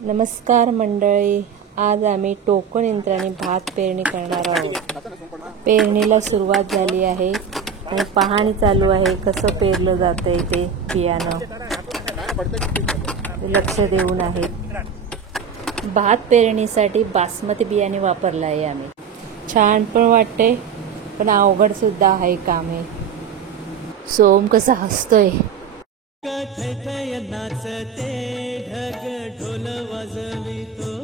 नमस्कार मंडळी, आज आम्ही टोकन यंत्राने भात पेरणी करणार आहोत। पेरणीला सुरुवात झाली आहे आणि पाहणी चालू आहे कसं पेरलं जातंय ते बियाणं लक्ष देऊन आहे। भात पेरणीसाठी बासमती बियाणे वापरलं आहे आम्ही। छान पण वाटते पण अवघड सुद्धा आहे काम हे। सोम कसा हसतोय। नाचते ढग ढोल वाजवितो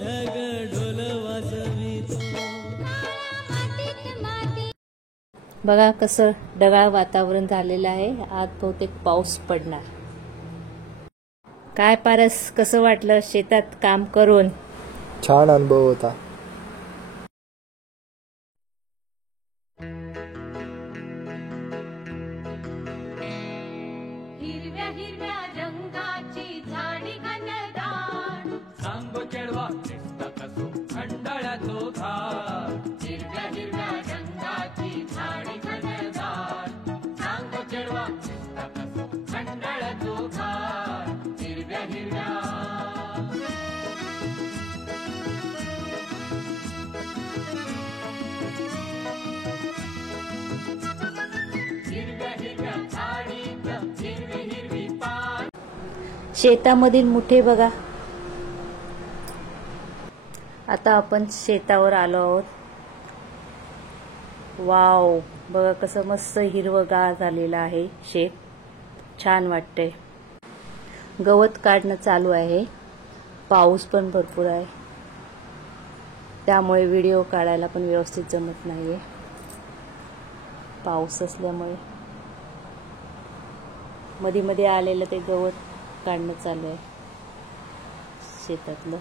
ढग ढोल वाजवितो। बघा कसं ढगाळ वातावरण झालेलं आहे। आज बहुतेक पाऊस पडणार। काय पारस, कसं वाटलं शेतात काम करून? छान अनुभव होता। हिरव्या हिरव्या रंगाची झाडी घनदाट, सांगो चढवा दिसता कसो खंडाळा तो घाट। हिरव्या हिरव्या रंगाची झाडी घनदाट, सांगो चढवा दिसता कसो खंडाळा तो घाट। हिरव्या हिरव्या हिरव्या हिरव्या झाडीत हिरवी हिरवी पान। शेतामधील मुठे बघा। आता आपण शेतावर आलो आहोत। वाव, बघा कसं मस्त हिरवगार झालेलं आहे शेत। छान वाटतंय। गवत काढणं चालू आहे। पाऊस पण भरपूर आहे त्यामुळे व्हिडिओ काढायला पण व्यवस्थित जमत नाहीये पाऊस असल्यामुळे। मध्ये मध्ये आलेलं ते गवत काढणं चालू आहे शेतातलं।